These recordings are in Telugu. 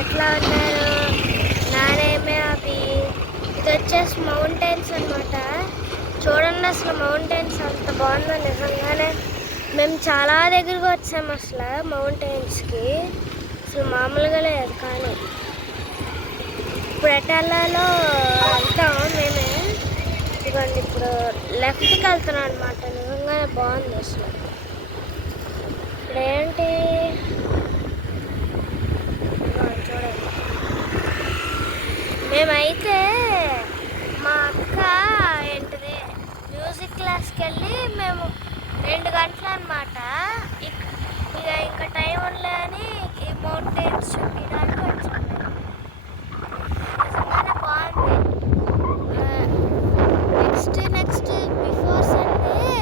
ఎట్లా ఉన్నారు? నానేమే అవి ఇది వచ్చేసి మౌంటైన్స్ అనమాట. చూడండి అసలు మౌంటైన్స్ అంత బాగుందో నిజంగానే. మేము చాలా దగ్గరకు వచ్చాము అసలు మౌంటైన్స్కి, అసలు మామూలుగా లేదు. కానీ ఇప్పుడు ఎటాలలో వెళ్తాం మేమే. ఇదిగోండి ఇప్పుడు లెఫ్ట్కి వెళ్తున్నాం అనమాట. నిజంగానే బాగుంది అసలు. ఇప్పుడు ఏంటి చూడండి, మేమైతే మా అక్క ఏంటిది మ్యూజిక్ క్లాస్కి వెళ్ళి మేము 2 గంటలు అనమాట. ఇక ఇంకా టైం ఉండలే అని ఈ మౌంటైన్స్ చూపించడానికి వచ్చాము. నిజంగానే బాగుంది. నెక్స్ట్ బిఫోర్ సండే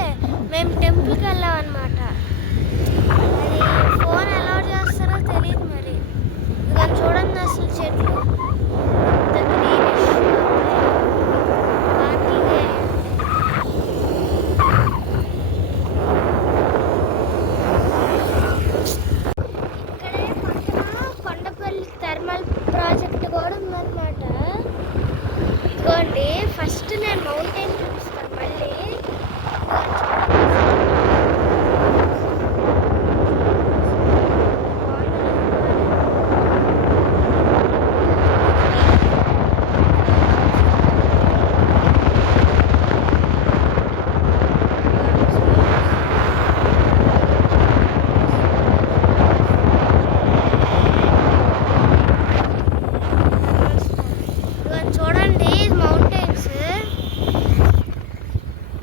మేము టెంపుల్కి వెళ్ళాం అనమాట. అది ఫోన్ ఎలా చేస్తారో తెలియదు మరి. ఇక చూడండి అసలు చెట్లు ఇక్కడే పక్కన కొండపల్లి థర్మల్ ప్రాజెక్ట్ కూడా ఉందన్నమాట. ఇదిగోండి ఫస్ట్ నేను మౌంటైన్ చూపిస్తాను మళ్ళీ. చూడండి మౌంటైన్స్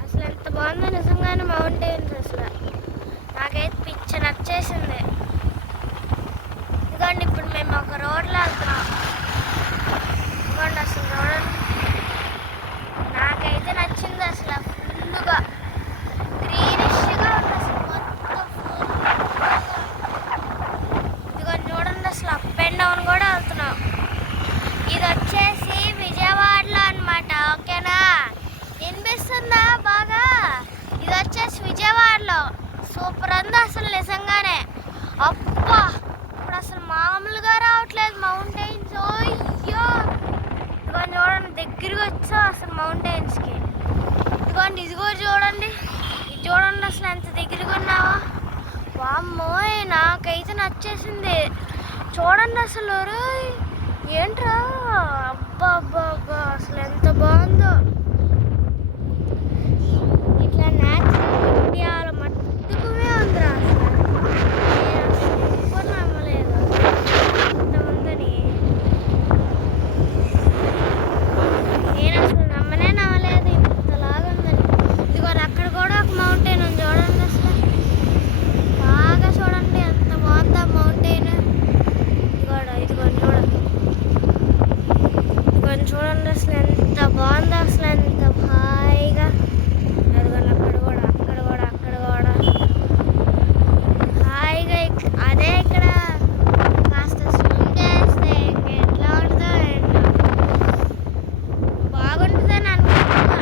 అసలు ఎంత బాగుందో నిజంగానే. మౌంటైన్స్ అసలు నాకైతే పిచ్చ నచ్చేసింది. ఇదిగోండి ఇప్పుడు మేము ఒక రోడ్లో వెళ్తున్నాం. ఇదిగోండి అసలు చూడండి, నాకైతే నచ్చింది అసలు. ఫుల్గా గ్రీనిష్గా ఉంది అసలు మొత్తం ఫుల్. ఇదిగోండి చూడండి అసలు అప్ అండ్ డౌన్ కూడా వెళ్తున్నాం. ఇది వచ్చేసి విజయవాడలో అనమాట. ఓకేనా, వినిపిస్తుందా బాగా? ఇది వచ్చేసి విజయవాడలో. సూపర్ ఉంది అసలు నిజంగానే. అబ్బా ఇప్పుడు అసలు మామూలుగా రావట్లేదు మౌంటైన్స్. అయ్యో ఇదిగోండి చూడండి, దగ్గరికి వచ్చాం అసలు మౌంటైన్స్కి. ఇదిగోండి ఇది కూడా చూడండి, ఇది చూడండి అసలు ఎంత దగ్గరగా ఉన్నావా. వామ్మోయ్ నాకైతే నచ్చేసింది. చూడండి అసలు ఏంట్రా, అబ్బా అబ్బా అబ్బా అసలు ఎంత బాగుందో. ఇట్లా న్యాచురల్ ఇండియాలో మట్టుకునే ఉందిరా అసలు. నేను అసలు ఎప్పుడు నమ్మలేదు ఇంత ఉందని. నేను అసలు నమ్మలేదు ఇంతలాగా ఉందని. ఇదిగో అక్కడ కూడా ఒక మౌంటైన్ ఉంది చూడండి అసలు. బాగా చూడండి ఎంత బాగుందో మౌంటైన్. ఇదిగోండి చూడండి, చూడండి అసలు ఎంత బాగుందో అసలు, ఎంత హాయిగా. అదిగోండి అక్కడ కూడా హాయిగా. అదే ఇక్కడ కాస్త స్విమ్ చేస్తే ఎట్లా ఉంటుందో ఏంటో, బాగుంటుందని అనుకుంటున్నా.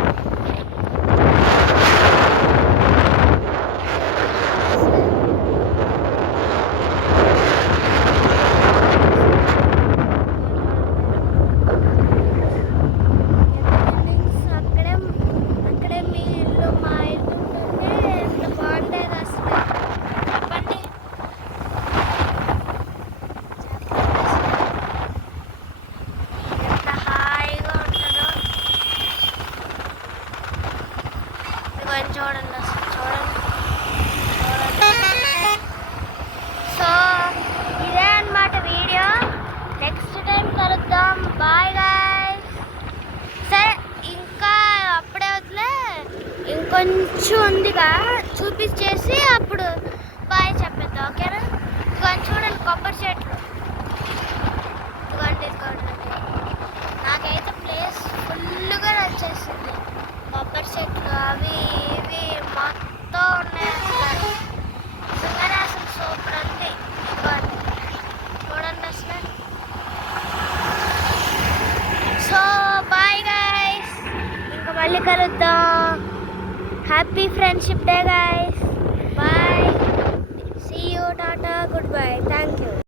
అక్కడే మీ ఇల్లు మా ఇల్లు ఉంటుంటే ఎంత బాగుండేది అసలు. చెప్పండి ఎంత హాయిగా ఉంటుందో. ఇవన్నీ చూడండి అసలు చూడండి. సో ఇదే అన్నమాట వీడియో. నెక్స్ట్ టైం కలుద్దాం. Bye guys. సరే ఇంకా అప్పుడే వదిలే, ఇంకొంచెం ఉందిగా చూపించేసి అప్పుడు బాయ్ చెప్పేద్దాం. ఓకేనా? ఇదిగోండి చూడండి కొబ్బరి చెట్లు. ఇదిగోండి నాకైతే ప్లేస్ ఫుల్గా నచ్చేసింది. కొబ్బరి చెట్లు అవి ఇవి మొత్తం ఉన్నాయి అసలు. నిజంగానే అసలు సూపర్ ఉంది. ఇదిగోండి చూడండి అసలు. సో బాయ్ గాయ్స్, ఇంకా మళ్ళీ కలుద్దాం. Happy friendship day guys. Bye, see you, tata, good bye, thank you.